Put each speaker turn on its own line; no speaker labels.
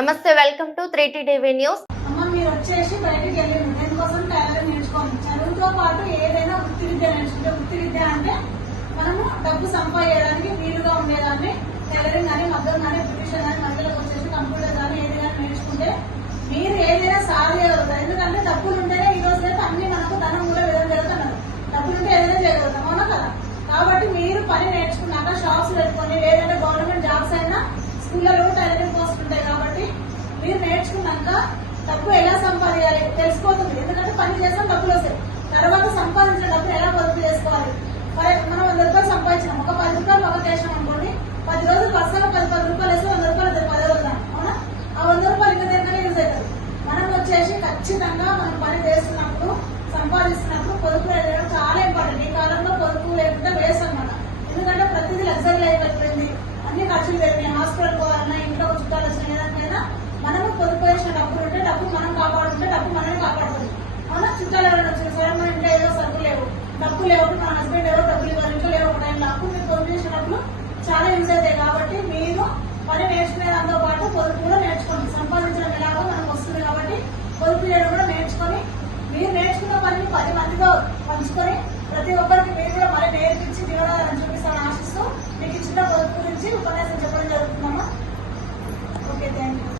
నమస్తే welcome to three TV news.
అమ్మ మీరు వచ్చేసి బయటికి వెళ్ళండి దానికోసం టైలర్ నేర్చుకోండి. చదువుతో పాటు ఏదైనా వృత్తి విద్య నేర్చుకుంటే వృత్తి విద్య అంటే మనము డబ్బు సంపాదించడానికి వీలుగా ఉండేదాన్ని. టైలరింగ్ కానీ మగ్గం కానీ బ్యూటిషియన్ కానీ మధ్యలో వచ్చేసి కంప్యూటర్ కానీ ఏది కానీ నేర్చుకుంటే మీరు ఏదైనా సాధించగలుగుతారు ఎందుకంటే డబ్బులు ఉంటేనే ఈ రోజు రేపు అన్ని మనకు ధనం కూడా విధంగా జరుగుతున్నారు డబ్బులు ఉంటే ఏదైనా చేయగలుగుతాం అవునా కదా కాబట్టి మీరు పని నేర్చుకున్నాక షాప్స్ పెట్టుకొని లేదంటే గవర్నమెంట్ జాబ్స్ అయినా స్కూళ్ళలో కూడా టైలరింగ్ పోస్ట్ ఉంటాయి కాబట్టి మీరు నేర్చుకున్నాక డబ్బు ఎలా సంపాదించాలి తెలిసిపోతుంది ఎందుకంటే పని చేస్తాం డబ్బులు వస్తాయి. తర్వాత సంపాదించిన డబ్బులు ఎలా పొదుపు చేసుకోవాలి? మనం వంద రూపాయలు సంపాదించినాం. ఒక పది రూపాయలు ఒక చేసినాం అనుకోండి పది రోజులు వరుసగా పది పది రూపాయలు వేస్తే వంద రూపాయలు అవుతాయి పది రోజులు అవునా? ఆ వంద రూపాయలు ఇంకా దేనికైనా యూజ్ అవుతుంది మనం వచ్చేసి ఖచ్చితంగా మనం పని చేస్తున్నప్పుడు సంపాదిస్తున్నప్పుడు పొదుపు చేయడం చాలా ఇంపార్టెంట్ ఈ కాలంలో పొదుపు లేకుండా వేస్ట్ అన్నమాట. ఎందుకంటే ప్రతిదీ లగ్జరీ లైఫ్ అయిపోయింది. అన్ని ఖర్చులు పెరిగినాయి. హాస్పిటల్ పోవాలన్నా ఇంట్లో చుట్టాలు వచ్చిన ఏదానికైనా మనము పొదుపు చేసిన డబ్బులు ఉంటే డబ్బు మనం కాపాడుకుంటే డబ్బు మనమే కాపాడుతుంది అవునా చుట్టాలు ఎవరైనా వచ్చిన సార్ మా ఇంట్లో ఏదో సరుకు లేవు డబ్బు లేవు మా హస్బెండ్ ఎవరో డబ్బులు ఇవ్వాలి ఇంట్లో లేవు ఒక టైంలో మీరు పొదుపు చేసినప్పుడు చాలా యూజ్ అవుతాయి కాబట్టి మీరు పని నేర్చుకునే దాంతో పాటు పొదుపు కూడా నేర్చుకోండి సంపాదించడం ఎలాగో మనకు వస్తుంది కాబట్టి పొదుపు చేయడం కూడా నేర్చుకొని మీరు నేర్చుకున్న పనిని పది మందితో పంచుకొని ప్రతి ఒక్కరికి మీరు కూడా మరి నేర్పించి జీవనాధారం